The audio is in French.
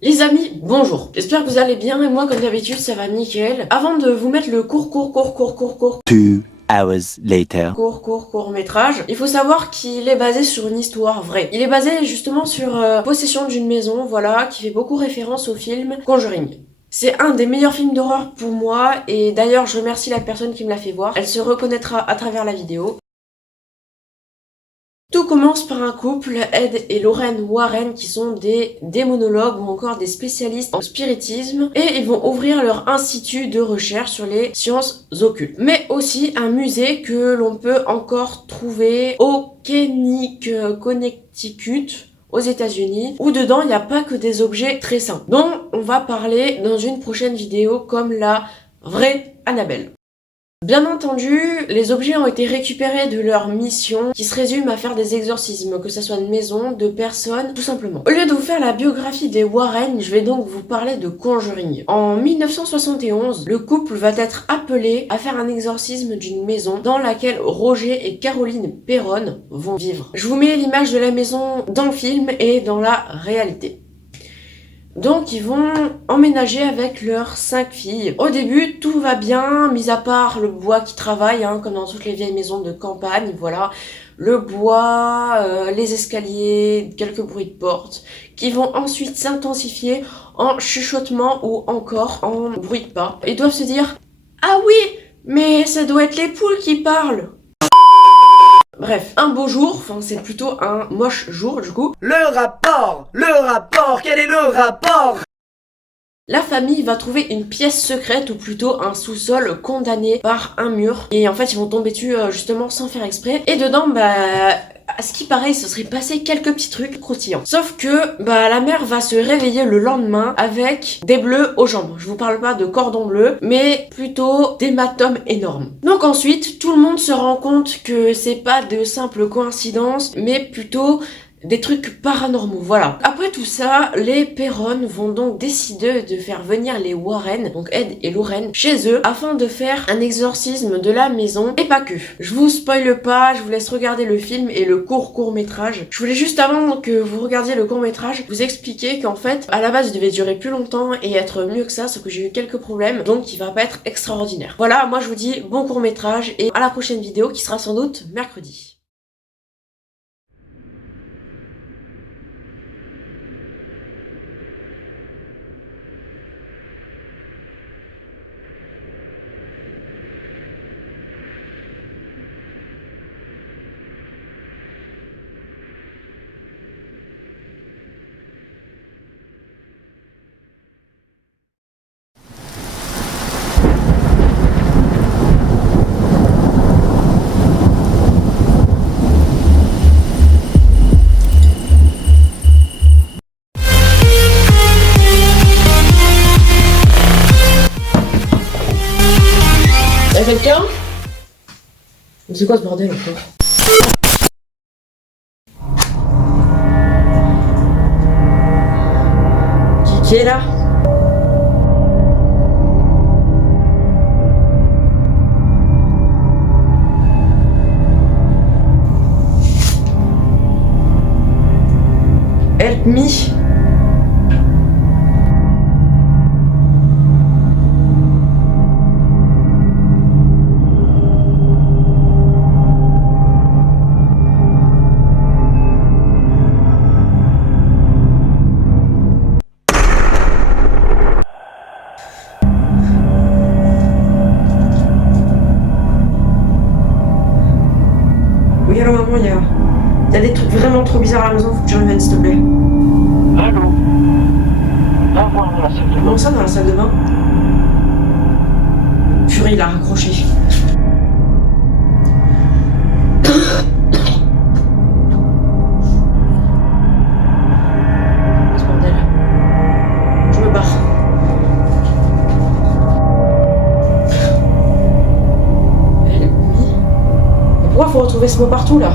Les amis, bonjour. J'espère que vous allez bien et moi comme d'habitude ça va nickel. Avant de vous mettre le court 2 hours later. court métrage, il faut savoir qu'il est basé sur une histoire vraie. Il est basé justement sur possession d'une maison, voilà, qui fait beaucoup référence au film Conjuring. C'est un des meilleurs films d'horreur pour moi et d'ailleurs je remercie la personne qui me l'a fait voir. Elle se reconnaîtra à travers la vidéo. Tout commence par un couple, Ed et Lorraine Warren, qui sont des démonologues ou encore des spécialistes en spiritisme, et ils vont ouvrir leur institut de recherche sur les sciences occultes. Mais aussi un musée que l'on peut encore trouver au Connecticut, aux États-Unis, où dedans il n'y a pas que des objets très simples, dont on va parler dans une prochaine vidéo comme la vraie Annabelle. Bien entendu, les objets ont été récupérés de leur mission qui se résume à faire des exorcismes, que ce soit de maison, de personnes, tout simplement. Au lieu de vous faire la biographie des Warren, je vais donc vous parler de Conjuring. En 1971, le couple va être appelé à faire un exorcisme d'une maison dans laquelle Roger et Caroline Perron vont vivre. Je vous mets l'image de la maison dans le film et dans la réalité. Donc ils vont emménager avec leurs 5 filles. Au début, tout va bien, mis à part le bois qui travaille, comme dans toutes les vieilles maisons de campagne, voilà. Le bois, les escaliers, quelques bruits de porte, qui vont ensuite s'intensifier en chuchotement ou encore en bruit de pas. Ils doivent se dire « Ah oui, mais ça doit être les poules qui parlent !» Bref, un beau jour, enfin c'est plutôt un moche jour du coup. Le rapport, quel est le rapport? La famille va trouver une pièce secrète ou plutôt un sous-sol condamné par un mur. Et en fait ils vont tomber dessus justement sans faire exprès. Et dedans à ce qui paraît, ce serait passé quelques petits trucs croustillants. Sauf que, la mère va se réveiller le lendemain avec des bleus aux jambes. Je vous parle pas de cordon bleu, mais plutôt d'hématomes énormes. Donc ensuite, tout le monde se rend compte que c'est pas de simples coïncidences, mais plutôt des trucs paranormaux, voilà. Après tout ça, les Perron vont donc décider de faire venir les Warren, donc Ed et Lorraine, chez eux, afin de faire un exorcisme de la maison, et pas que. Je vous spoile pas, je vous laisse regarder le film et le court métrage. Je voulais juste avant que vous regardiez le court métrage, vous expliquer qu'en fait, à la base, il devait durer plus longtemps et être mieux que ça, sauf que j'ai eu quelques problèmes, donc il va pas être extraordinaire. Voilà, moi je vous dis bon court métrage, et à la prochaine vidéo, qui sera sans doute mercredi. Y'a quelqu'un? Mais c'est quoi ce bordel encore? Qui est là? Help me. Oui, alors maman, il y a des trucs vraiment trop bizarres à la maison, faut que tu reviennes s'il te plaît. Allô? Va voir dans la salle de bain. Comment ça dans la salle de bain? Purée, il a raccroché. Ce bordel. Je me barre. Help me. Mais pourquoi faut retrouver ce mot partout là?